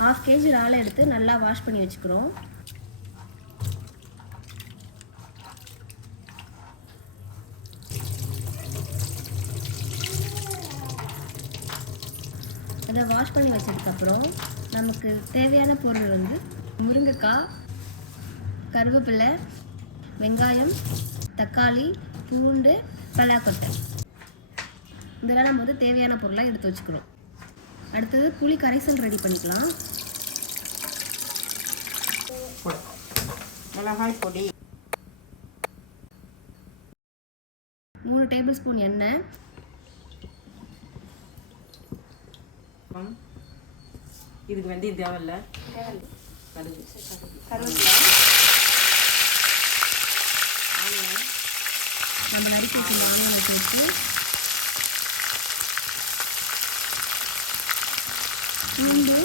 1/2 kg இறாலை எடுத்து நல்லா wash பண்ணி வச்சுக்கிறோம். அதை வாஷ் பண்ணி வச்சதுக்கப்புறம் நமக்கு தேவையான பொருள் வந்து முருங்கைக்காய், கருவேப்பிலை, வெங்காயம், தக்காளி, பூண்டு, பலாக்கொட்டை. இதெல்லாம் நம்ம வந்து தேவையான பொருளாக எடுத்து வச்சுக்கிறோம். அடுத்தது புளி கரைசல் ரெடி பண்ணிக்கலாம். மிளகாய் பொடி, 3 டேபிள் ஸ்பூன் எண்ணெய், இதுக்கு வெந்தயம் தேவையில்லை, கருவேப்பிலை, நம்ம நறுக்கி ஆனியனை சேர்த்து பூண்டு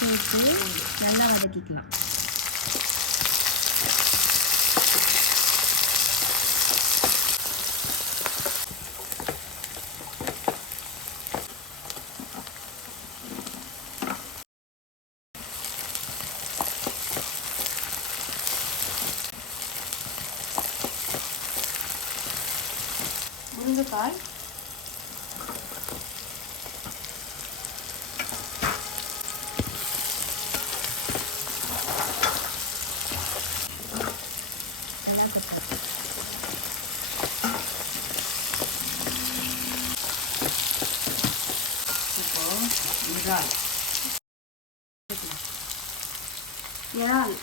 சேர்த்து நல்லா வதக்கிக்கலாம். முருங்கைக்காய், இறால், இறால்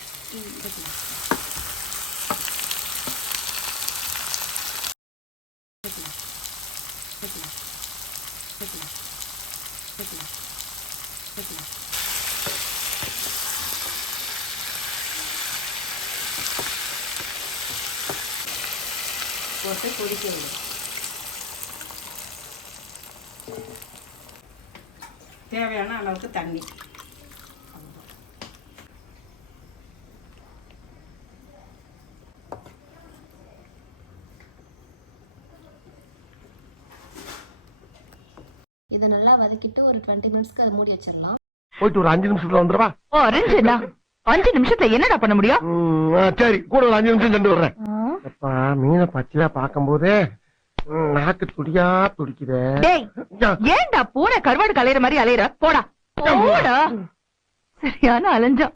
போட்டு கொதிக்க விடும். தேவையான அளவுக்கு தண்ணி. இதை நல்லா வதக்கிட்டு ஒரு 20 மினிட்ஸ்க்கு அதை மூடி வச்சிடலாம். போயிட்டு ஒரு 5 நிமிஷத்துல வந்துருவா. 5 நிமிஷத்துல என்னடா பண்ண முடியும்? சரி, கூட ஒரு 5 நிமிஷம் சென்று வர்றேன். அப்பா, மீனை பச்சையா பார்க்கும் போதே நாக்கு துடியா துடிக்குதே. ஏன்டா பூனை கருவாடு கலையிற மாதிரி அலையிற? போடா போடா, சரியான அலைஞ்சா.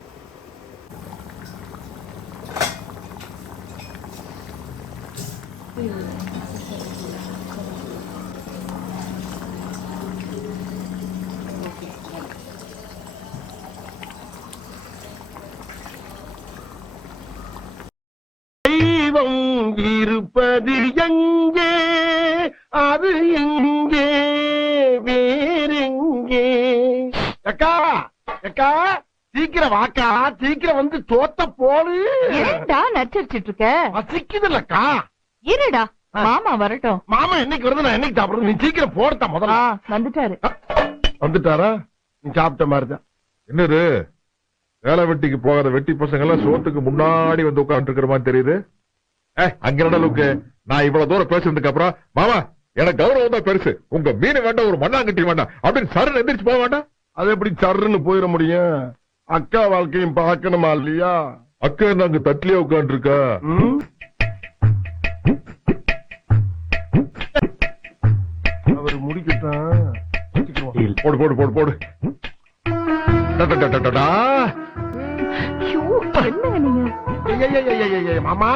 தெய்வம் இருப்பது எங்கே, அது எங்கே, வேறெங்கே? அக்கா அக்கா, சீக்கிரம் வாக்கா, சீக்கிரம் வந்து தோத்த போடு. ஏன்டா நச்சரிச்சிட்டு இருக்க? பசிக்குதுல்லக்கா. இருடா, மாமா வரட்டும். மாமா என்னைக்கு வருது, நான் என்னைக்கு சாப்பிடுறது? நீ சீக்கிரம் போடுத்தா முதல்ல. வந்துட்டாரு. வந்துட்டாரா? நீ சாப்பிட்ட மாதிரிதான். என்னது வேலை வெட்டிக்கு போகாத வெட்டி பசங்க எல்லாம் சோத்துக்கு முன்னாடி வந்து உட்கார்ந்து இருக்கிற மாதிரி தெரியுது. அங்க அளவுக்கு நான் இவ்வளவு தூரம் பேசுறதுக்கு அப்புறம் மாமா எனக்கு கௌரவம் தான் பெருசு, உங்க மீன் வேண்டாம், ஒரு மண்ணாங்கட்டி வேண்டாம் அப்படின்னு சரண் எந்திரிச்சு போக வேண்டாம். அது எப்படி சர்ன்னு போயிட முடியும்? அக்கா வாழ்க்கையும் பார்க்கணுமா இல்லையா? அக்கா நாங்க தட்டிலே உட்கார்ந்து இருக்கா. அவர் முடிக்கட்டும். போடு போடு போடு போடு. என்னங்க நீங்க? மாமா